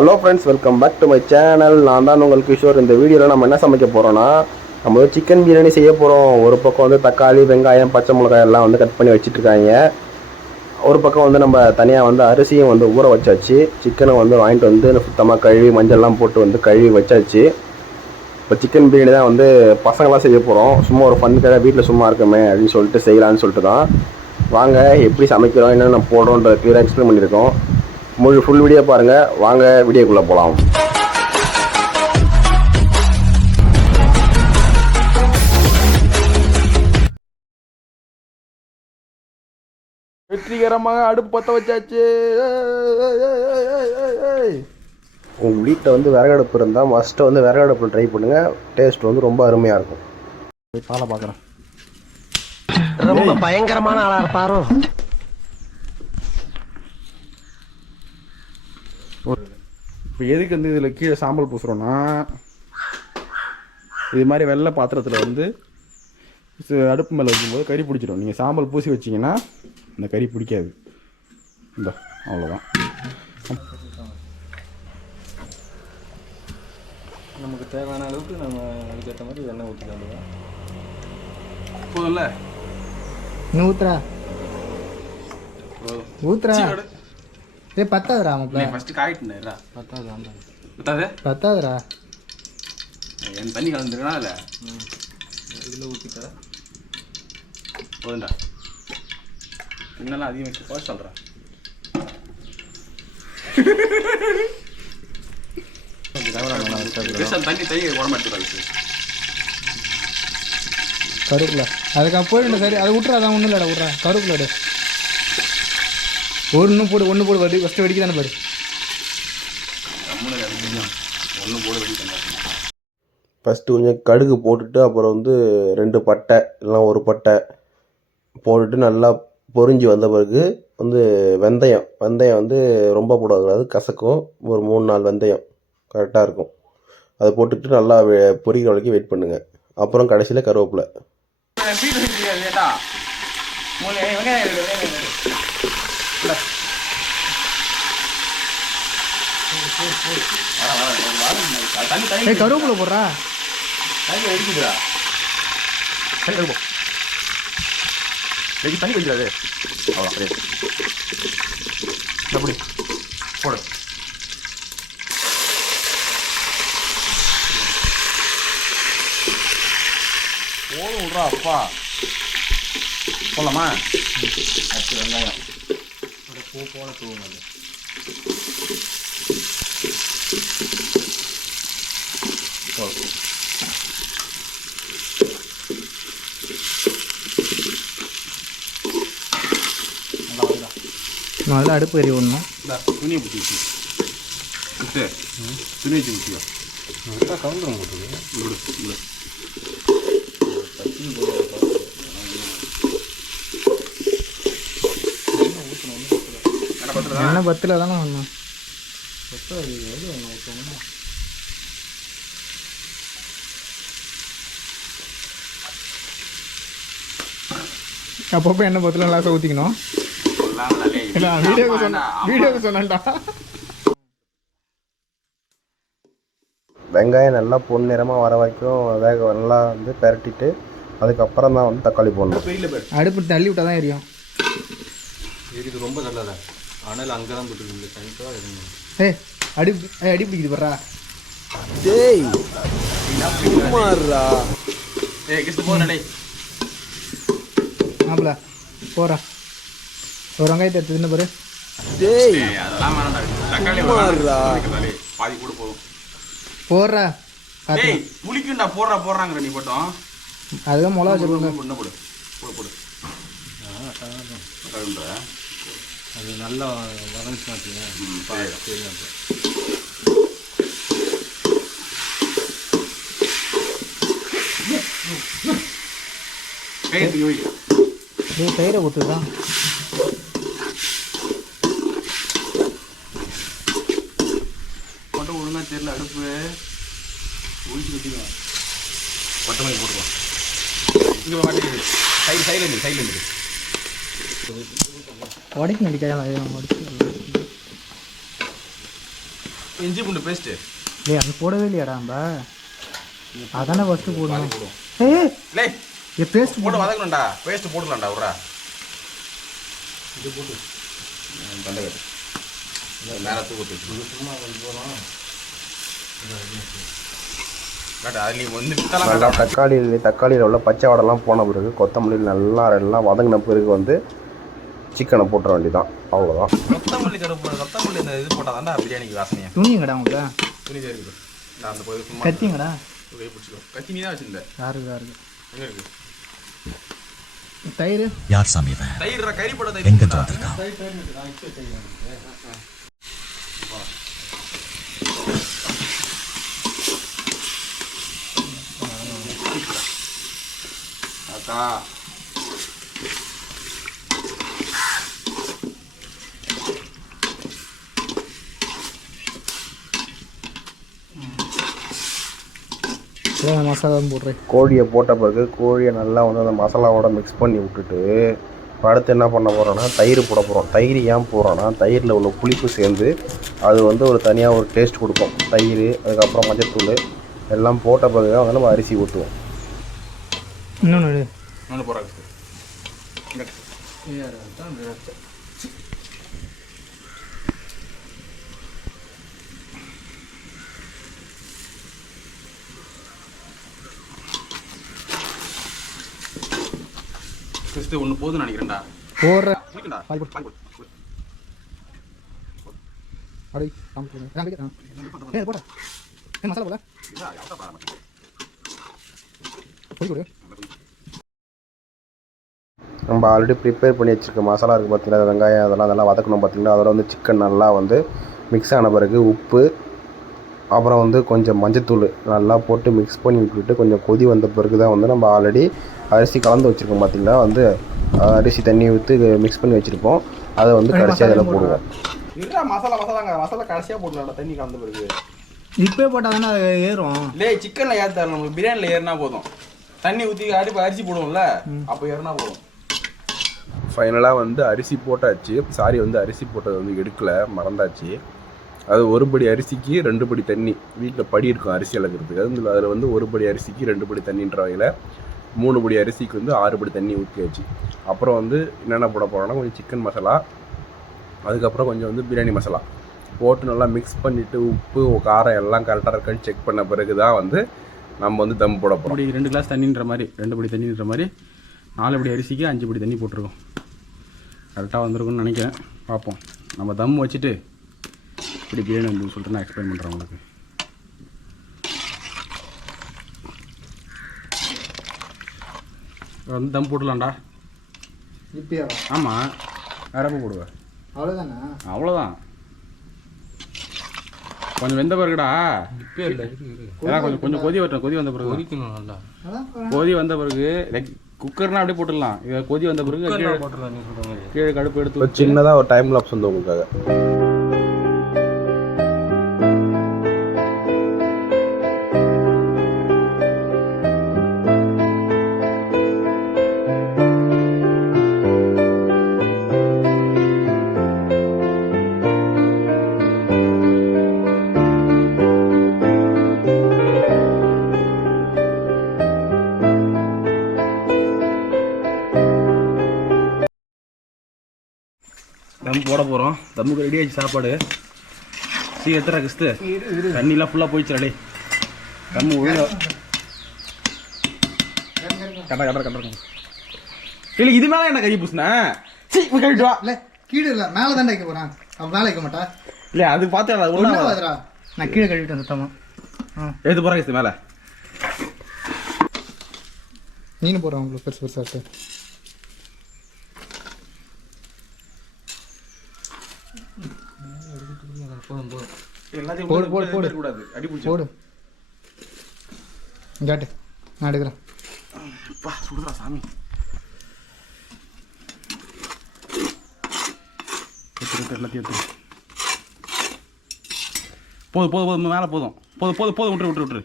Hello friends, welcome back to my channel. நான் தான் உங்கள் கிஷோர். இந்த வீடியோவில் நம்ம என்ன சமைக்க போகிறோன்னா, நம்ம சிக்கன் பிரியாணி செய்ய போகிறோம். ஒரு பக்கம் வந்து தக்காளி, வெங்காயம், பச்சை மிளகாய் எல்லாம் வந்து கட் பண்ணி வச்சுட்ருக்காங்க. ஒரு பக்கம் வந்து நம்ம தனியாக வந்து அரிசியும் வந்து ஊற வச்சாச்சு. சிக்கனை வந்து வாங்கிட்டு வந்து சுத்தமாக கழுவி மஞ்சள்லாம் போட்டு வந்து கழுவி வச்சாச்சு. இப்போ சிக்கன் பிரியாணி தான் வந்து பசங்களாம் செய்ய போகிறோம். சும்மா ஒரு ஃபன்னுக்காக வீட்டில் சும்மா இருக்கமே அப்படின்னு சொல்லிட்டு செய்யலான்னு சொல்லிட்டு தான். வாங்க, எப்படி சமைக்கிறோம், என்னென்ன போடுறோன்ற கிளியராக எக்ஸ்பிளைன் பண்ணியிருக்கோம். ஃபுல் வீடியோ பாருங்கள். வாங்க வீடியோக்குள்ளே போகலாம். வெற்றிகரமாக அடுப்பு பற்ற வச்சாச்சு. உங்கள் வீட்டில் வந்து விறகடுப்பு இருந்தால் மஸ்ட்டு வந்து விறகடுப்பில் ட்ரை பண்ணுங்கள். டேஸ்ட் வந்து ரொம்ப அருமையாக இருக்கும். பாலை பார்க்குறேன். ரொம்ப பயங்கரமான ஆளா இருப்பாரோ. இப்போ எதுக்கு வந்து இதில் கீழே சாம்பல் பூசுகிறோன்னா, இது மாதிரி வெள்ளை பாத்திரத்தில் வந்து அடுப்பு மேலே வைக்கும்போது கறி பிடிச்சிடும். நீங்கள் சாம்பல் பூசி வச்சிங்கன்னா அந்த கறி பிடிக்காது. இந்த அவ்வளோதான். நமக்கு தேவையான அளவுக்கு நம்ம அதுக்கேற்ற மாதிரி எண்ணெய் ஊற்றிக்கலாம். போதும்ல? ஊத்துறா ஊத்துறா. ஏ பத்தாதுடா மாப்ள. ஃபர்ஸ்ட் காயிட்டுனேடா. பத்தாதுடா. என் தண்ணி கலந்துருக்கா இல்ல? இதில் ஊற்றிட்டா போதும்டா. இன்னெல்லாம் அதிகமாக போக சொல்கிறேன். தண்ணி உடம்பு எடுத்துக்காது. கருப்புல அதுக்கப்புறம் சரி அதை விட்றா. அதான் ஒன்றும் இல்லைடா, விட்றா. கருப்புல எடு. ஒன்று போடு வருது. ஃபஸ்ட்டு வெடிக்க தானே பாரு. ஃபஸ்ட்டு கொஞ்சம் கடுகு போட்டுட்டு அப்புறம் வந்து 2 பட்டை இல்லைனா 1 பட்டை போட்டுட்டு நல்லா பொரிஞ்சு வந்த பிறகு வந்து வெந்தயம் வந்து ரொம்ப போடக்கூடாது, கசக்கும். ஒரு 3-4 வெந்தயம் கரெக்டாக இருக்கும். அதை போட்டுட்டு நல்லா பொரிக்கிற வரைக்கும் வெயிட் பண்ணுங்கள். அப்புறம் கடைசியில் கருவேப்பிலை. கருவேப்பிலை போடுறா. தண்ணி வைக்கிறாரு. அவ்வளோ எப்படி போடு. போதும் விட்றா அப்பா. போடலாமா? அடுத்து வெங்காயம் பூ போல தூங்க. நல்லா அடுப்பு எறி விடணும். துணியை பிடிச்சி வச்சு துணி வச்சு ஊற்றியா கவுண்டரம் போட்டுது. என்ன பத்தில் தானே ஒன்று அப்பப்போ என்ன பத்தில் லாஸை ஊற்றிக்கணும். வீடியோக்கு சொன்னேன்டா. வெங்காயம் நல்லா பொன்னிறமாக வர வரைக்கும் நல்லா வந்து பெரட்டிட்டு அதுக்கப்புறம் தான் வந்து தக்காளி போடணும். அடுப்பு தள்ளி விட்டா தான் எரியும். எரியுது ரொம்ப நல்லதா. ஆனால் அங்கே தான் போட்டுருக்கு. தனிப்பாக எரியும். அடி பிடிக்குது பர்றா. டேய் சும்மாறா. மாப்பிள போறா. ஒரு வெங்காயத்தை எடுத்து தின்னு பாரு. டேய் பாதி கூட போதும். போடுறா. புளிக்குண்டா. போடுறாங்கிற நீ போட்டோம். அதுதான் மிளகா வச்சுருங்க. போடு போடு போடு. அது நல்லா வதங்கிச்சுன்னா தயிரை ஊற்றுதான். மட்டும் ஒழுங்கா தெரியல. அடுப்பு ஒழிச்சு வச்சுக்கலாம். கொத்தமல்லி போட்டுக்கலாம். இங்கே மாட்டேங்குது. சைடில் உடைக்கு நடிக்காத. இஞ்சி பூண்டு பேஸ்ட்டு டேய் அது போடவே இல்லையாடா நம்ம அதானே ஃபஸ்ட்டு போடணும் லே பேஸ்ட் போட்டு வதக்கணும்டா பேஸ்ட்டு போட்டுக்கலாம்டா விட்றா இது போட்டு தண்டை கட்டு மேலே தூக்கி சும்மா போகலாம் நல்லா தக்காளியில் உள்ள பச்சை வடைலாம் போன பிறகு கொத்தமல்லி நல்லா எல்லாம் வதங்கின பிறகு வந்து சிக்கனை போட்டுற வேண்டியதான். அவ்வளோதான். கொத்தமல்லி கொத்தமல்லி இந்த இது போட்டால் தான்டா பிரியாணிக்கு வாசனையா. துணிங்கடா உங்களுக்கு துணி இருக்குது நான் அந்த போய் சும்மா கத்திங்கடா பிடிச்சிக்கோ. கத்தி நீ தான் வச்சுருந்தேன். யாருக்கு எங்கே இருக்குது தயிர்? யார் சாமி தயிர் கறி போட்ட தயிர் எங்க வந்துருக்கான்? அக்கா மசாலா போடுறேன். கோழியை போட்ட பிறகு கோழியை நல்லா வந்து அந்த மசாலாவோட மிக்ஸ் பண்ணி விட்டுட்டு அடுத்து என்ன பண்ண போகிறோன்னா தயிர் போட போகிறோம். தயிர் ஏன் போடுறோன்னா தயிரில் உள்ள புளிப்பு சேர்ந்து அது வந்து ஒரு தனியாக ஒரு டேஸ்ட் கொடுக்கும். தயிர் அதுக்கப்புறம் மஞ்சத்தூள் எல்லாம் போட்ட பிறகு வந்து நம்ம அரிசி ஊற்றுவோம். இன்னொன்று போகிறாங்க கிறிஸ்து ஒன்று போதுன்னு நினைக்கிறேன்டா. போடுற பால் அடி போட மசாலா போட போய் நம்ம ஆல்ரெடி ப்ரிப்பேர் பண்ணி வச்சுருக்க மசாலா இருக்குது பார்த்திங்கன்னா வெங்காயம் அதெல்லாம் வதக்கணும். பார்த்திங்கன்னா அதோட வந்து சிக்கன் நல்லா வந்து மிக்ஸ் ஆன பிறகு உப்பு அப்புறம் வந்து கொஞ்சம் மஞ்சத்தூள் நல்லா போட்டு மிக்ஸ் பண்ணி விட்டுட்டு கொஞ்சம் கொதி வந்த பிறகு தான் வந்து நம்ம ஆல்ரெடி அரிசி கலந்து வச்சுருக்கோம். பார்த்திங்கன்னா வந்து அரிசி தண்ணி ஊற்றி மிக்ஸ் பண்ணி வச்சுருப்போம். அதை வந்து கடைசியாக அதில் போடுவோம். இல்லை மசாலா கடைசியாக போடலாம். தண்ணி கலந்த பிறகு இப்போ போட்டால் தானே அது ஏறும். இல்லை சிக்கனில் ஏற்ற தரணும். நம்மளுக்கு பிரியாணியில் ஏறினா போதும். தண்ணி ஊற்றி அரிசி போடுவோம்ல அப்போ ஏறினா போதும். ஃபைனலாக வந்து அரிசி போட்டாச்சு. வந்து அரிசி போட்டது வந்து எடுக்கலை, மறந்தாச்சு. அது ஒரு படி அரிசிக்கு 2 படி தண்ணி. வீட்டில் படி இருக்கும் அரிசி அளக்கிறதுக்கு. அதில் வந்து ஒரு படி அரிசிக்கு 2 படி தண்ணின்ற வகையில் 3 படி அரிசிக்கு வந்து 6 படி தண்ணி ஊற்றியாச்சு. அப்புறம் வந்து என்னென்ன போட போகிறோன்னா கொஞ்சம் சிக்கன் மசாலா, அதுக்கப்புறம் கொஞ்சம் வந்து பிரியாணி மசாலா போட்டு நல்லா மிக்ஸ் பண்ணிவிட்டு உப்பு காரம் எல்லாம் கரெக்டாக இருக்கான்னு செக் பண்ண பிறகு தான் வந்து நம்ம வந்து தம் போட போகிறோம். இப்படி 2 கிளாஸ் தண்ணின்ற மாதிரி 2 படி தண்ணின்ற மாதிரி 4 படி அரிசிக்கு 5 படி தண்ணி போட்டிருக்கோம். கரெக்டாக வந்திருக்குன்னு நினைக்கிறேன். பார்ப்போம். நம்ம தம் வச்சுட்டு இப்படி பிரியாணி வந்து சொல்லிட்டு நான் எக்ஸ்பிளைன் பண்ணுறேன் உங்களுக்கு. வந்து தம் போடலாம்டா. இப்பயா? ஆமாம். வேறப்போ போடுவேன். அவ்வளோதானே? அவ்வளோதான். கொஞ்சம் வெந்த பிறகுடா. இப்போ இல்லை கொஞ்சம் கொதி வரட்டும். கொதி வந்த பிறகு கொதிக்கணும். நல்லா கொதி வந்த பிறகு குக்கர்னா அப்படியே போட்டுடலாம். இதை கொதி வந்த பிறகு கீழே கடுப்பு எடுத்து சின்னதாக ஒரு டைம் லாப்ஸ் வந்து உங்களுக்காக. தம் போட போகிறோம். தம்முக்கு ரெடி ஆச்சு சாப்பாடு. எத்தனை கிறிஸ்து தண்ணிலாம் ஃபுல்லாக போயிடுச்சு. ரெடி தம்மு ஒழுங்கா கட்ட இல்லை. இது மேலே என்ன கறி பூசினேன்? கழிட்டு வா. இல்லை கீழே இல்லை, மேலே தான் வைக்க போகிறேன். அவன் மேலே வைக்க மாட்டா. இல்லை அது பார்த்தா ஒன்றா நான் கீழே கழுவிட்டேன் சுத்தமாக. எடுத்து போகிறேன் கிறிஸ்து மேலே. நீனு போடுறேன் உங்களுக்கு பெருசு பெருசாக. போடு போடு போடு கூடாது. அடி போடு. கேட்டு நான் எடுக்கிறேன். சுடுறா சாமி. எல்லாத்தையும் போதும் மேலே போதும் விட்டுரு.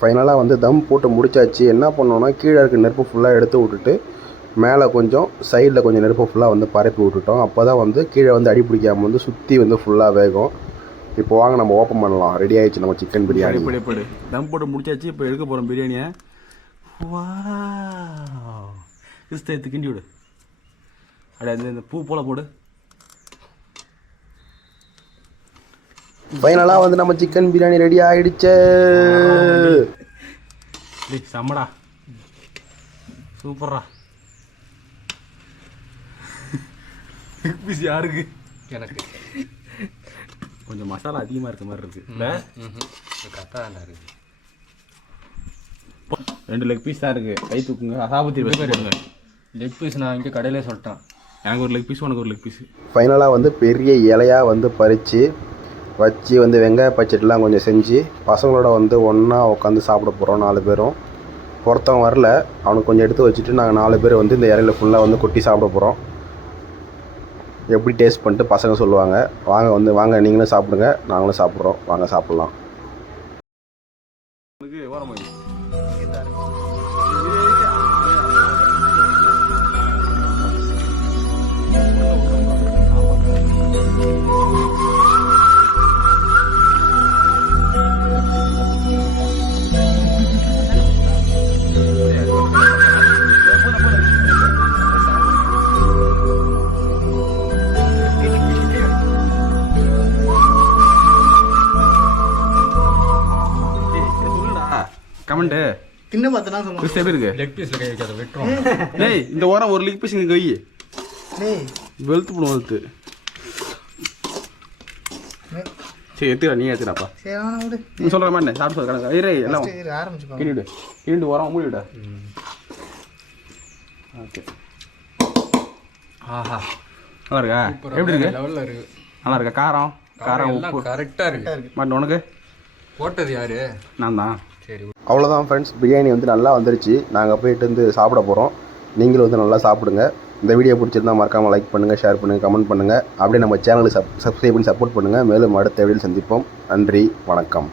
ஃபைனலாக வந்து தம் போட்டு முடிச்சாச்சு. என்ன பண்ணோன்னா கீழே இருக்க நெருப்பு ஃபுல்லாக எடுத்து விட்டுட்டு மேலே கொஞ்சம் சைடில் கொஞ்சம் நெருப்பு ஃபுல்லாக வந்து பரப்பி விட்டுட்டோம். அப்போ தான் வந்து கீழே வந்து அடி பிடிக்காமல் வந்து சுற்றி வந்து ஃபுல்லாக வேகும். இப்போ வாங்க நம்ம ஓப்பன் பண்ணலாம். ரெடி ஆயிடுச்சு நம்ம சிக்கன் பிரியாணி. எப்படி தம் போட்டு முடிச்சாச்சு. இப்போ எடுக்க போகிறோம் பிரியாணியை. வா எடுத்து கிண்டி விடு. அப்படியே இந்த பூ போல போடு. ஃபைனலாக வந்து நம்ம சிக்கன் பிரியாணி ரெடி ஆகிடுச்சு. செம்மடா, சூப்பர்ரா. பீஸ் யாருக்கு? எனக்கு கொஞ்சம் மசாலா அதிகமாக இருக்க மாதிரி இருக்கு. இல்லை கரெக்டாக தான் இருக்குது. 2 லெக் பீஸ் தான் இருக்குது. கை தூக்குங்க. அசாபத்தி எடுங்க. லெக் பீஸ் நான் இங்கே கடையிலே சொல்லிட்டேன். எனக்கு ஒரு லெக் பீஸ், உனக்கு ஒரு லெக் பீஸ். ஃபைனலாக வந்து பெரிய இலையாக வந்து பறித்து வச்சு வந்து வெங்காய பச்சடிலாம் கொஞ்சம் செஞ்சு பசங்களோட வந்து ஒன்றா உட்காந்து சாப்பிட போகிறோம் 4 பேரும். ஒருத்தவன் வரல, அவனுக்கு கொஞ்சம் எடுத்து வச்சுட்டு நாங்கள் 4 பேர் வந்து இந்த இலையில ஃபுல்லாக வந்து கொட்டி சாப்பிட போகிறோம். எப்படி டேஸ்ட் பண்ணிட்டு பசங்க சொல்லுவாங்க. வாங்க நீங்களும் சாப்பிடுங்க, நாங்களும் சாப்பிட்றோம். வாங்க சாப்பிட்லாம். கமெண்ட் தின்னு பார்த்தனா சொல்லுங்க. பீஸ் எப்படி இருக்கு? லெக் பீஸில் கை வைக்காத, வெட்டுறோம். டேய் இந்த ஓரம் ஒரு லெக் பீஸ் இங்கே கை டேய் வெளுத்து போடும். வெளுத்து சரி எடுத்துக்கா. நீ எடுத்துடாப்பா. சரி வாங்க விடு. நீ சொல்கிற மாதிரி சாப்பிட்டு சொல்ல கணக்கு ஐரே எல்லாம் சரி ஆரம்பிச்சுக்கோ. கிண்டிவிடு. கிண்டு ஓரம் மூடி விட. ஓகே. ஆஹா, நல்லா இருக்கா? எப்படி இருக்கு? லெவலில் இருக்குது. நல்லா இருக்கா? காரம் காரம் உப்பு கரெக்டாக இருக்குது. மாட்டேன். உனக்கு போட்டது யாரு? நான் தான். சரி, அவ்வளோதான் ஃப்ரெண்ட்ஸ், பிரியாணி வந்து நல்லா வந்துருச்சு. நாங்கள் போயிட்டு வந்து சாப்பிட போகிறோம். நீங்களும் வந்து நல்லா சாப்பிடுங்க. இந்த வீடியோ பிடிச்சிருந்தா மறக்காமல் லைக் பண்ணுங்கள், ஷேர் பண்ணுங்கள், கமெண்ட் பண்ணுங்கள். அப்படியே நம்ம சேனலுக்கு சப்ஸ்கிரைப் பண்ணி சப்போர்ட் பண்ணுங்கள். மேலும் அடுத்த வீடியோவில் சந்திப்போம். நன்றி, வணக்கம்.